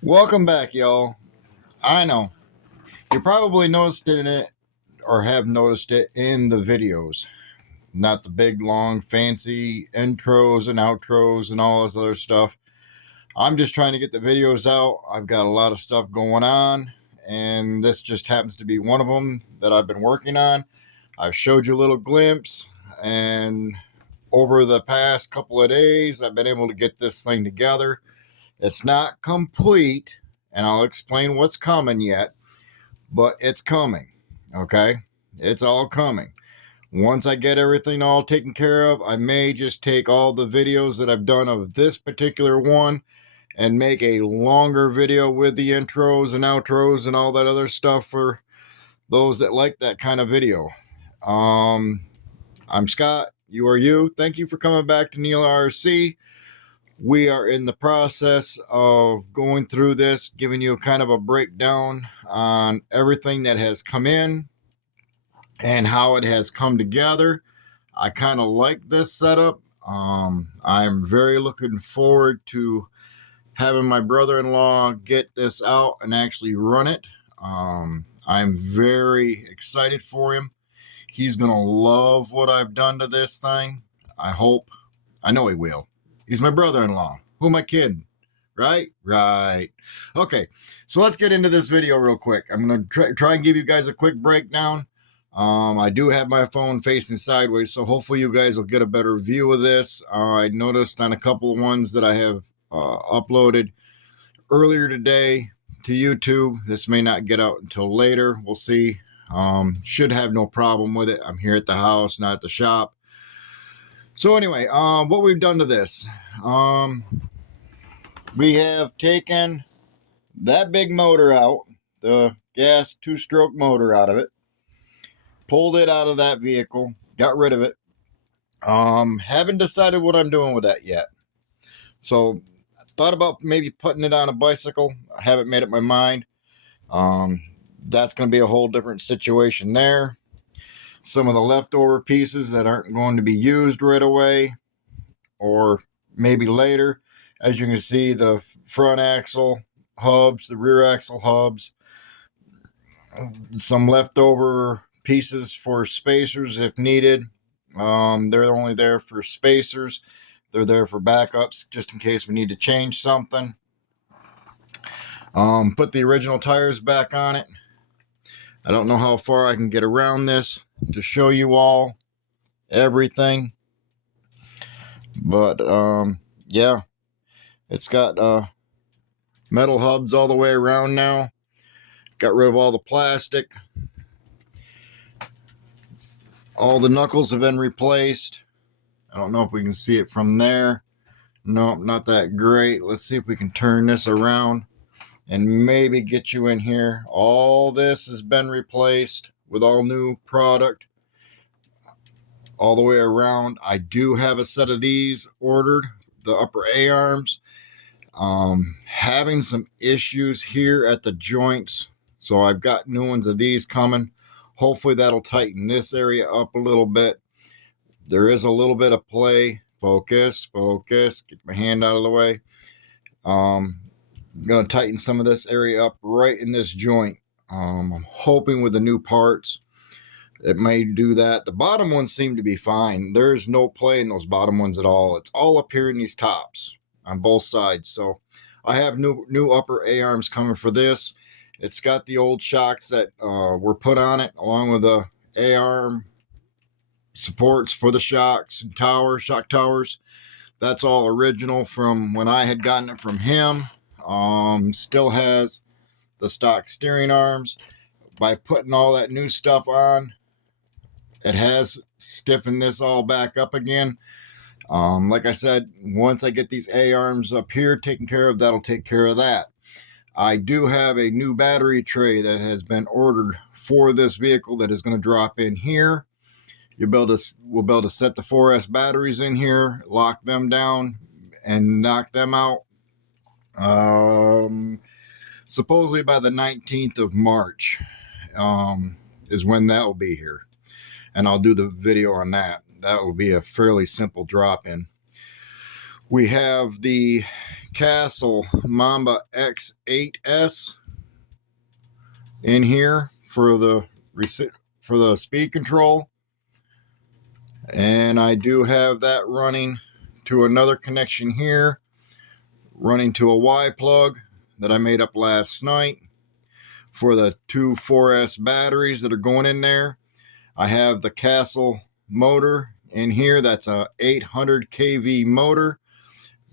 Welcome back, y'all. I know you probably noticed it or have noticed it in the videos. Not the big, long, fancy intros and outros and all this other stuff. I'm just trying to get the videos out. I've got a lot of stuff going on, and this just happens to be one of them that I've been working on. I've showed you a little glimpse, and over the past couple of days, I've been able to get this thing together. It's not complete, and I'll explain what's coming yet, but it's coming. Okay? It's all coming. Once I get everything all taken care of, I may just take all the videos that I've done of this particular one and make a longer video with the intros and outros and all that other stuff for those that like that kind of video. I'm Scott. You are you. Thank you for coming back to Neil RC. We are in the process of going through this, giving you kind of a breakdown on everything that has come in and how it has come together. I kind of like this setup. I'm very looking forward to having my brother-in-law get this out and actually run it. I'm very excited for him. He's going to love what I've done to this thing. I hope. I know he will. He's my brother-in-law. Who am I kidding? Right? Right. Okay, so let's get into this video real quick. I'm going to try and give you guys a quick breakdown. I do have my phone facing sideways, so hopefully you guys will get a better view of this. I noticed on a couple of ones that I have uploaded earlier today to YouTube. This may not get out until later. We'll see. Should have no problem with it. I'm here at the house, not at the shop. So anyway, what we've done to this, we have taken that big motor out, the gas two-stroke motor out of it, pulled it out of that vehicle, got rid of it. Haven't decided what I'm doing with that yet. So I thought about maybe putting it on a bicycle. I haven't made up my mind. That's going to be a whole different situation there. Some of the leftover pieces that aren't going to be used right away or maybe later. As you can see, the front axle hubs, the rear axle hubs, some leftover pieces for spacers if needed. They're only there for spacers. They're there for backups just in case we need to change something. Put the original tires back on it. I don't know how far I can get around this to show you all everything. But yeah, it's got metal hubs all the way around now. Got rid of all the plastic. All the knuckles have been replaced. I don't know if we can see it from there. Nope, not that great. Let's see if we can turn this around and maybe get you in here. All this has been replaced with all new product all the way around. I do have a set of these ordered, the upper A-arms. Having some issues here at the joints, so I've got new ones of these coming. Hopefully that'll tighten this area up a little bit. There is a little bit of play. Focus, get my hand out of the way. I'm going to tighten some of this area up right in this joint. I'm hoping with the new parts it may do that. The bottom ones seem to be fine. There's no play in those bottom ones at all. It's all up here in these tops on both sides. So I have new upper A-arms coming for this. It's got the old shocks that were put on it along with the A-arm supports for the shocks and shock towers. That's all original from when I had gotten it from him. Still has the stock steering arms. By putting all that new stuff on, it has stiffened this all back up again. Like I said, once I get these A-arms up here taken care of, that'll take care of that. I do have a new battery tray that has been ordered for this vehicle that is going to drop in here. We'll be able to set the 4S batteries in here, lock them down, and knock them out. Supposedly by the 19th of March is when that will be here. And I'll do the video on that. That will be a fairly simple drop-in. We have the Castle Mamba X8S in here for the speed control, and I do have that running to another connection here, running to a Y plug that I made up last night for the two 4S batteries that are going in there. I have the Castle motor in here. That's a 800 kV motor.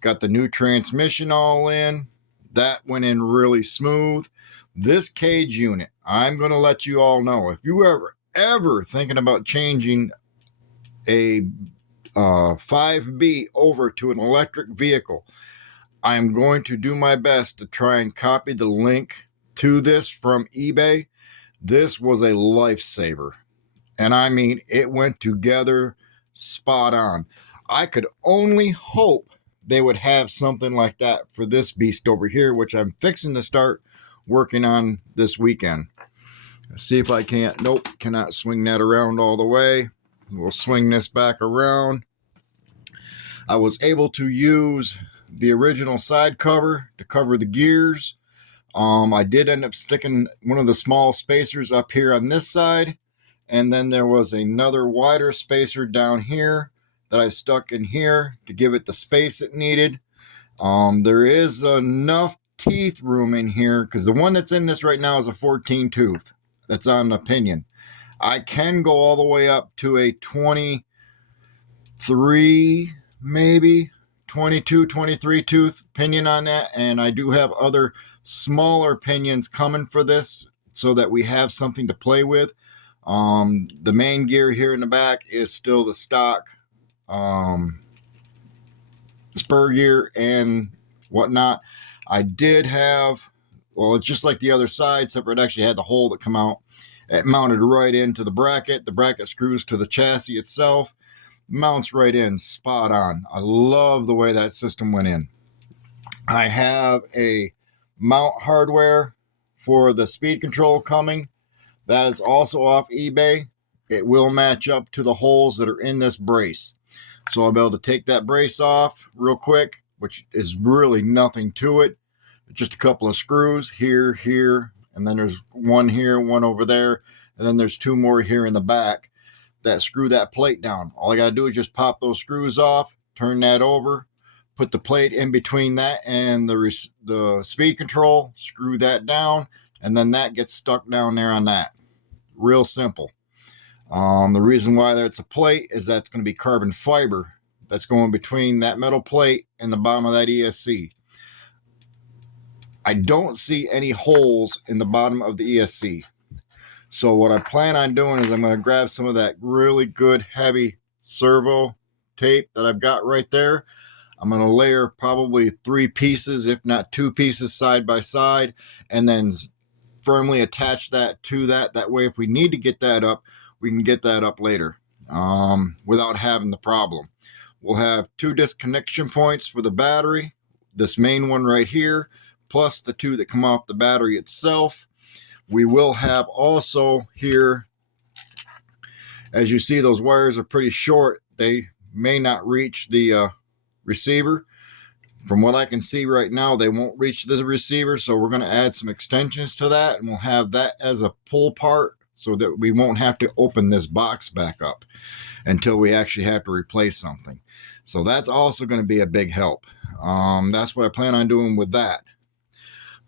Got the new transmission all in. That went in really smooth. This cage unit, I'm going to let you all know, if you ever thinking about changing a 5B over to an electric vehicle, I'm going to do my best to try and copy the link to this from eBay. This was a lifesaver. And I mean, it went together spot on. I could only hope they would have something like that for this beast over here, which I'm fixing to start working on this weekend. Let's see if I can't. Nope, cannot swing that around all the way. We'll swing this back around. I was able to use the original side cover to cover the gears. I did end up sticking one of the small spacers up here on this side, and then there was another wider spacer down here that I stuck in here to give it the space it needed. There is enough teeth room in here, because the one that's in this right now is a 14 tooth. That's on the pinion. I can go all the way up to a 23, maybe 22, 23 tooth pinion on that, and I do have other smaller pinions coming for this so that we have something to play with. The main gear here in the back is still the stock spur gear and whatnot. I did have, well, it's just like the other side, except for it actually had the hole that come out. It mounted right into the bracket. The bracket screws to the chassis itself, mounts right in, spot on. I love the way that system went in. I have a mount hardware for the speed control coming. That is also off eBay. It will match up to the holes that are in this brace. So I'll be able to take that brace off real quick, which is really nothing to it. Just a couple of screws here, here, and then there's one here, one over there, and then there's two more here in the back that screw that plate down. All I got to do is just pop those screws off, turn that over, put the plate in between that and the speed control, screw that down, and then that gets stuck down there on that. Real simple. The reason why that's a plate is that's going to be carbon fiber that's going between that metal plate and the bottom of that ESC. I don't see any holes in the bottom of the ESC. So what I plan on doing is I'm going to grab some of that really good heavy servo tape that I've got right there. I'm going to layer probably 3 pieces, if not 2 pieces side by side, and then firmly attach that to that. That way, if we need to get that up, we can get that up later without having the problem. We'll have 2 disconnection points for the battery, this main one right here, plus the 2 that come off the battery itself. We will have also here, as you see, those wires are pretty short. They may not reach the receiver. From what I can see right now, they won't reach the receiver, so we're going to add some extensions to that, and we'll have that as a pull part so that we won't have to open this box back up until we actually have to replace something. So that's also going to be a big help. That's what I plan on doing with that.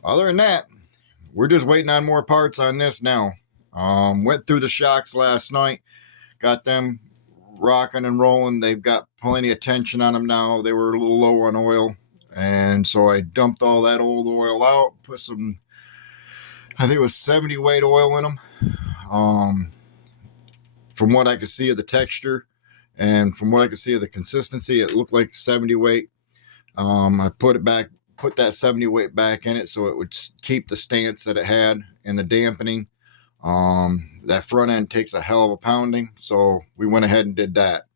Other than that, we're just waiting on more parts on this now. Went through the shocks last night, got them rocking and rolling. They've got plenty of tension on them now. They were a little low on oil, and so I dumped all that old oil out, put some, I think it was 70 weight oil in them. From what I could see of the texture and from what I could see of the consistency, it looked like 70 weight. I put that 70 weight back in it so it would keep the stance that it had and the dampening. That front end takes a hell of a pounding, so we went ahead and did that.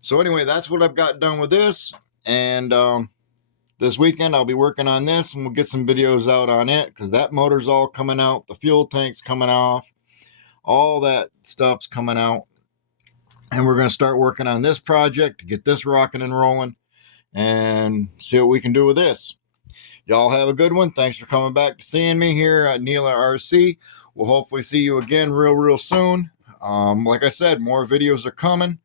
So anyway, that's what I've got done with this, and this weekend I'll be working on this, and we'll get some videos out on it, because that motor's all coming out, the fuel tank's coming off, all that stuff's coming out, and we're going to start working on this project to get this rocking and rolling. and see what we can do with this. Y'all have a good one. Thanks for coming back to seeing me here at Neela RC. We'll hopefully see you again real soon. Like I said, more videos are coming.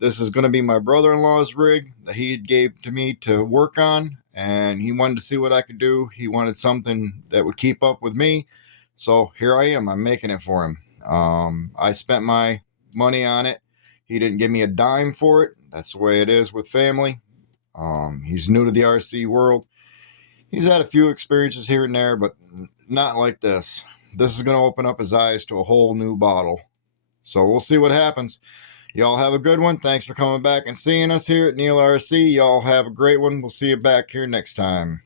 This is going to be my brother-in-law's rig that he gave to me to work on, and he wanted to see what I could do. He wanted something that would keep up with me, so here I am. I'm making it for him. I spent my money on it. He didn't give me a dime for it. That's the way it is with family. He's new to the RC world. He's had a few experiences here and there, but not like this. This is going to open up his eyes to a whole new bottle. So we'll see what happens. Y'all have a good one. Thanks for coming back and seeing us here at Neela RC. Y'all have a great one. We'll see you back here next time.